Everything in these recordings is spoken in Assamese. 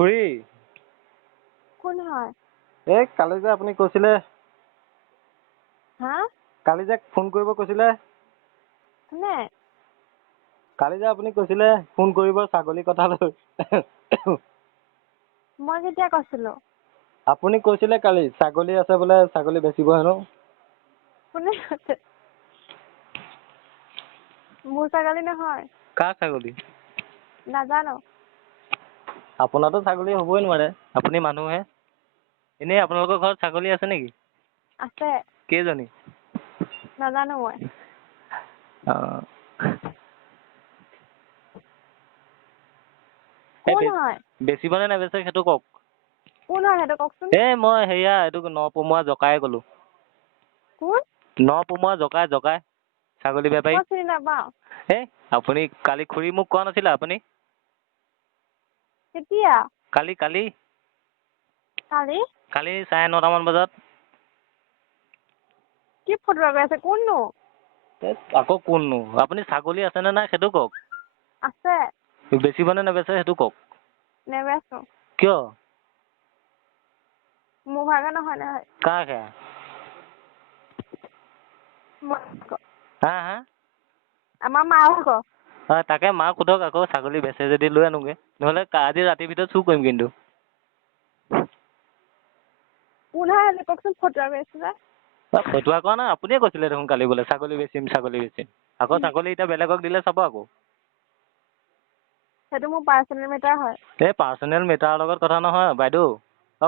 খুৰী কোন হয়? কালি যে আপুনি কৈছিলে হা? কালি যে ফোন কৰিব কৈছিলে কোনে? কালি যে আপুনি কৈছিলে ফোন কৰিব ছাগলী কথা লৈ মই কেতিয়া কৈছিলো? আপুনি কৈছিলে কালি ছাগলী আছে বোলে ছাগলী বেচিব হেনো। কোনে কৈছে? মোৰ ছাগলী নহয়। কাৰ ছাগলী? নাজানো। আপোনাৰতো ছাগলী হ'বই নোৱাৰে আপুনি মানুহহে। এনেই আপোনালোকৰ ঘৰত ছাগলী আছে নেকি? আছে। কেইজনী? নাজানো মই। কোন হয়? বেচিবনে নেবেচে সেইটো কওক। কোন হয় সেইটো কওকচোন। মই হেয়া এইটো নপমোৱা জকাই ক'লো। কোন? নপমোৱা জকাই ছাগলী বেপাৰী। মই চিনি নাপাওঁ। আপুনি কালি খুৰী মোক কোৱা নাছিলে আপুনি? কেতিয়া? কালি। কালি? কালি 9:30মান বজাত। কি ফটোৱা কৰি আছে কোননো? আকৌ কোননো আপুনি ছাগলী আছেনে নাই সেইটো কওক। আছে। বেচিবনে নেবেচে সেইটো কওক। নেবেচো। কিয়? মোৰ ভাগৰ নহয়। কাৰ সেয়া? হা? আমাৰ মা ভাগৰ। তাকে মাক সোধক আকৌ ছাগলী বেচে যদি লৈ আনোগৈ নহ'লে আজি ৰাতিৰ ভিতৰত চুৰ কৰিম কিন্তু। কোন হয় সেইটো কওকচোন ফটোৱা কৰি আছে যে। ফটোৱা কৰা নাই আপুনিয়ে কৈছিলে দেখোন কালি বোলে ছাগলী বেচিম। আকৌ ছাগলী এতিয়া বেলেগক দিলে চাব আকৌ। সেইটো মোৰ পাৰ্চনেল মেটাৰ হয়। পাৰ্চনেল মেটাৰৰ লগত কথা নহয় বাইদেউ।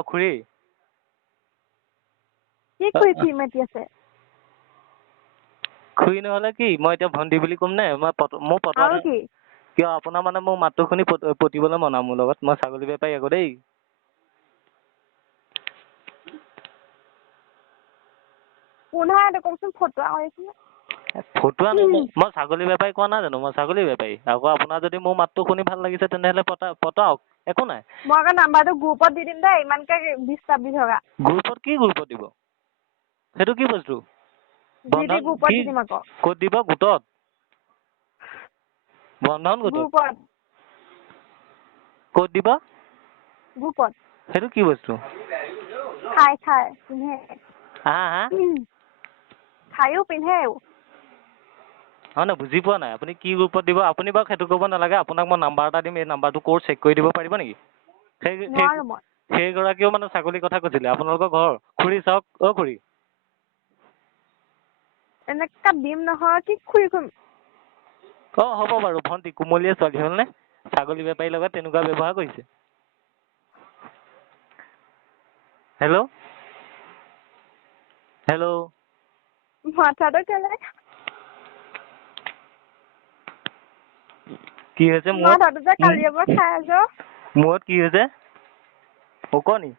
খুৰী। কি খুৰী মাতি আছে? খুৰী নহ'লে কি মই এতিয়া ভণ্টি বুলি ক'ম নে মোৰ পটোৱা আৰু নাই। কি? কিয় আপোনাৰ মানে মোৰ মাতটো শুনি পতিবলৈ মন মোৰ লগত মই ছাগলী বেপাৰী আকৌ দেই। কোন হয় সেইটো কওকচোন ফটোৱা কৰিছিলে। ফটোৱা নহয় মই ছাগলী বেপাৰী কোৱা নাই জানো মই ছাগলী বেপাৰী আকৌ আপোনাৰ যদি মোৰ মাতটো শুনি ভাল লাগিছে তেনেহ'লে পতাওক একো নাই। মই আকৌ নাম্বাৰটো গ্ৰুপত দি দিম দেই ইমানকে ডিষ্টাৰ্ব দি থকা। গ্ৰুপত কি গ্ৰুপত দিব? সেইটো কি বস্তু? গ্ৰুপত দি দিম আকৌ। ক'ত দিব গোটত? বন্ধন গোটত? গ্ৰুপত। ক'ত দিব? গ্ৰুপত। সেইটো কি বস্তু? খাই পিন্ধে। হা? খায়ো পিন্ধেও। বুজি পোৱা নাই আপুনি কি গ্ৰুপত দিব আপুনি বাৰু সেইটো ক'ব নালাগে আপোনাক মই নাম্বাৰ এটা দিম এই নাম্বাৰটো ক'ত চেক কৰি দিব পাৰিব নেকি? নোৱাৰো মই। সেইগৰাকীও মানে ছাগলীৰ কথা কৈছিলে আপোনালোকৰ ঘৰ। খুৰী চাওক খুৰী। এনেকা দিম নহয় কি খুৰী কৰিম। হ'ব বাৰু ভণ্টি কুমলীয়া ছোৱালী হ'লনে? ছাগলী বেপাৰীৰ লগত তেনেকুৱা ব্যৱহাৰ কৰিছে। হেল্ল'। মাথাটো কেলে? কি হৈছে মাথাটো যে কালিৰে পৰা খাই আছো। মূৰত কি হৈছে? ওকণি?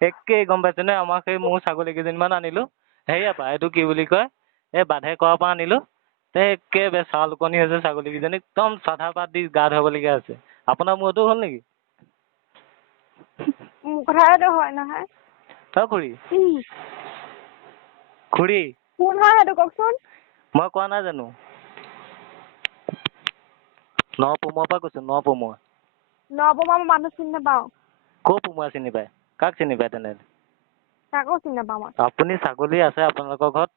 একেই গম পাইছেনে আমাৰ সেই মোৰ ছাগলী কেইজনীমান আনিলো হেৰিয়াৰ পৰা এইটো কি বুলি কয় বাধে কৰাৰ পৰা আনিলো। একেবাৰে ছাল ওকণি হৈছে ছাগলীকেইজনী একদম চাধা পাত দি গা ধুৱাবলগীয়া হৈছে। আপোনাৰ মূৰতো হ'ল নেকি? মোৰ কথাটো হয় নহয়। খুৰী। খুৰী। কোন হয় সেইটো কওকচোন। মই কোৱা নাই জানো? নপমোৱাৰ পৰা কৈছো নপমোৱা। নপমোৱা মই মানুহ চিনি নাপাওঁ। ক'ৰ পোমোৱা চিনি পায়? কাক চিনি পায় তেনেহ'লে? কাকো চিনি নাপাওঁ মই। আপুনি ছাগলী আছে আপোনালোকৰ ঘৰত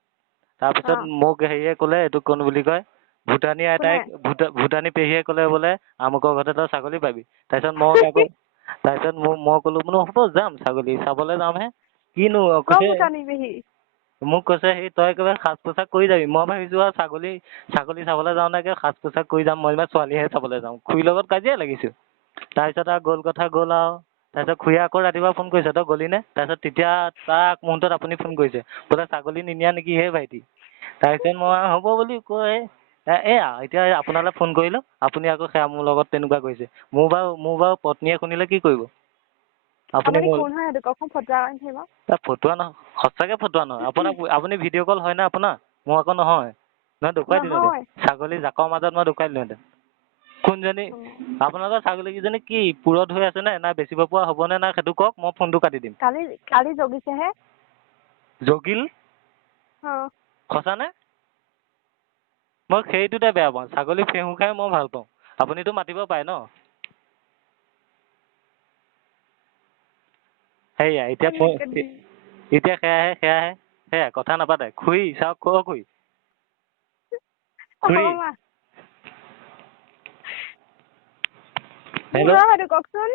তাৰপিছত অ', মোক হেৰিয়ে ক'লে এইটো কোন বুলি কয় ভূটানী কোনে? আইতাই ভূটানী পেহীয়ে ক'লে বোলে আমুকৰ ঘৰতে তই ছাগলী পাবি। তাৰপিছত মই ক'লো বোলো হ'ব যাম ছাগলী চাবলৈ যামহে। কিনো ক'ৰ কৈছে ভূটানী পেহী? মোক কৈছে তই একেবাৰে সাজ পোছাক কৰি যাবি মই ভাবিছো আৰু ছাগলী চাবলৈ যাওঁ নে সাজ পোছাক কৰি যাম মই ছোৱালীহে চাবলৈ যাওঁ খুৰীৰ লগত কাজিয়া লাগিছো। তাৰপিছত আৰু গ'ল কথা গ'ল আৰু তাৰপিছত খুৰীয়ে আকৌ ৰাতিপুৱা ফোন কৰিছে তই গ'লি নে? তাৰপিছত তেতিয়া তাৰ আগমুহূৰ্তত আপুনি ফোন কৰিছে বোলে ছাগলী নিনিয়া নেকি হে ভাইটি। তাৰপিছত মই হ'ব বুলি কৈ এতিয়া আপোনালৈ ফোন কৰিলো আপুনি আকৌ সেয়া মোৰ লগত তেনেকুৱা কৰিছে। মোৰ বাৰু পত্নীয়ে শুনিলে কি কৰিব? আপুনি কোন হয় সেইটো কওকচোন ফটোৱা কৰি নাথাকিব। ফটোৱা নহয় সঁচাকে ফটোৱা নহয় আপুনি ভিডিঅ' কল হয় নে আপোনাৰ? মোৰ আকৌ নহয় দেখুৱাই দিলোহেঁতেন নহয়। ছাগলী জাকৰ মাজত মই দেখুৱাই দিলোহেঁতেন। কোনজনী আপোনালোকৰ ছাগলীকেইজনী কি পুৰঠ হৈ আছে নে নাই বেচিব পৰা হ'বনে নাই সেইটো কওক মই ফোনটো কাটি দিম। কালি জগিছেহে। জগিল? অ'। সঁচানে? মই সেইটোতে বেয়া পাওঁ ছাগলী ফেহু খাই মই ভাল পাওঁ। আপুনিতো মাতিব পাৰে ন? সেয়া এতিয়া এতিয়া সেয়া কথা নাপাতে খুৰী চাওক খুৰী খুৰী হেল্ল' সেইটো কওকচোন।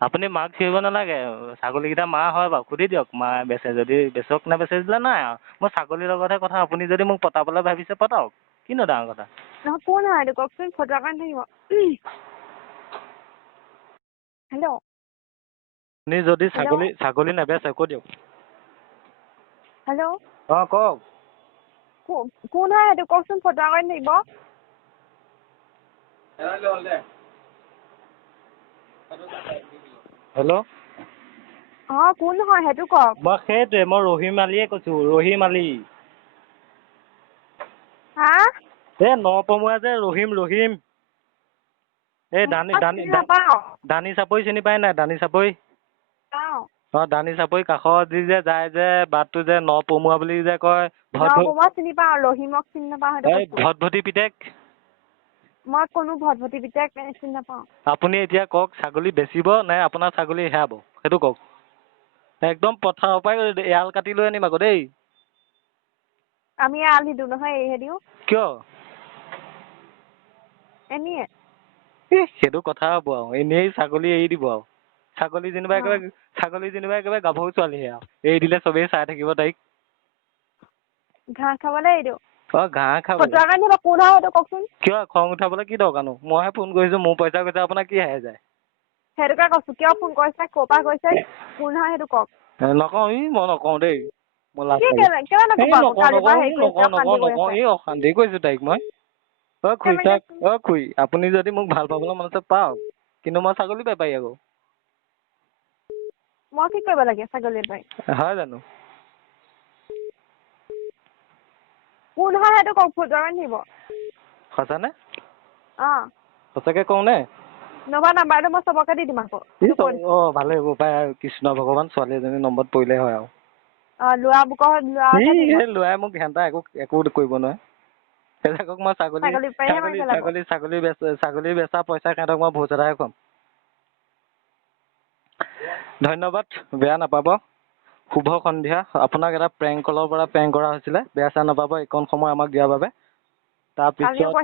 আপুনি মাক চিঞৰিব নালাগে, ছাগলীকেইটা মা হয় বাৰু, সুধি দিয়ক মা বেচে যদি বেচক, নেবেচে যদি নাই আৰু মই ছাগলীৰ লগতহে কথা, আপুনি যদি মোক পতাবলৈ ভাবিছে পতাওক, কিনো ডাঙৰ কথা। নহয় কোন হয় এইটো কওকচোন, ফটোৱা কাৰণে থাকিব। হেল্ল'। আপুনি যদি ছাগলী নেবেচে কৈ দিয়ক। হেল্ল'। অঁ কওক। কোন হয় সেইটো কওকচোন, ফটোৱা কৰি থাকিব। হেল্ল'। অঁ কোন হয় সেইটো কওক। মই সেইটোৱে মই ৰহিম আলিয়ে কৈছোঁ, ৰহিম আলি। হা? এই নপমুৱা যে ৰহিম। এই দানি চাপৰি চিনি পাই নাই, দানি চাপৰি? পাওঁ। অঁ দানি চাপৰি কাষত দি যে যায় যে বাটটো যে নপমুৱা বুলি যে কয়। নপমুৱা চিনি পাওঁ, ৰহিমক চিনি নাপাওঁ সেইটো কৈছোঁ। ভটভটি পিতেক। মই কোনো ভটভটি পিতেক চিনি নাপাওঁ। আপুনি এতিয়া কওক ছাগলী বেচিব নে আপোনাৰ ছাগলী হেৰাব সেইটো কওক। একদম পথাৰৰ পৰাই এৰাল কাটি লৈ আনিম আকৌ দেই। আমি এৰাল নিদিওঁ নহয়, এৰিহে দিওঁ। কিয়? এনেয়ে। সেইটো কথা হ'ব আৰু, এনেই ছাগলী এৰি দিব আৰু। ছাগলী যেনিবা একেবাৰে গাভৰু ছোৱালীহে আৰু, এৰি দিলে চবেই চাই থাকিব তাইক। ঘাঁহ খাবলৈ এৰি দিওঁ। অঁ ঘাঁহ খাবলৈ। ফটোৱা কাৰণে কোন হয় সেইটো কওকচোন। কিয় খং উঠাবলৈ কি দৰকাৰনো, মইহে ফোন কৰিছোঁ, মোৰ পইচা গৈছে আপোনাৰ কি হেৰাই যায়। সেইটোকে কৈছোঁ, কিয় ফোন কৰিছে, ক'ৰ পৰা কৰিছে, কোন হয় সেইটো কওক। নকওঁ মই নকওঁ দেই। মই লাজ কেলে লাগিছে। নক'ব আকৌ, কালিৰ পৰা হেৰি কৰি আছে, অশান্তি কৰি নকওঁ, আছে। এই অশান্তি কৰিছোঁ তাইক মই। খুৰী আপুনি যদি মোক ভাল পাবলৈ মন আছে পাওক, কিন্তু মই ছাগলী বেপাৰী আকৌ। মই কি কৰিব লাগে ছাগলী বেপাৰী? হয় জানো? কোন হয় সেইটো কওক, ফটোৱা কৰি থাকিব। সঁচানে? অঁ। সঁচাকে কওঁনে? নহবা নাম্বাৰটো মই চবকে দি দিম আকৌ। অঁ ভালেই হ'ব পাই, কৃষ্ণ ভগৱান, ছোৱালী এজনীৰ নম্বৰত পৰিলে হয় আৰু। অঁ ল'ৰা সেই ল'ৰাই মোক ঘেণ্টা একো কৰিব নোৱাৰে। সেইবিলাকক মই ছাগলী বেপাৰীহে মাৰি পেলাব। ছাগলী বেচা পইচা সিহঁতক মই ভোজ এটাহে খুৱাম। ধন্যবাদ, বেয়া নাপাব। শুভ সন্ধিয়া। আপোনাক এটা প্ৰেংক কলৰ পৰা প্ৰেংক কৰা হৈছিলে, বেয়া চেয়া নাপাব এইকণ সময় আমাক দিয়াৰ বাবে। তাৰপিছত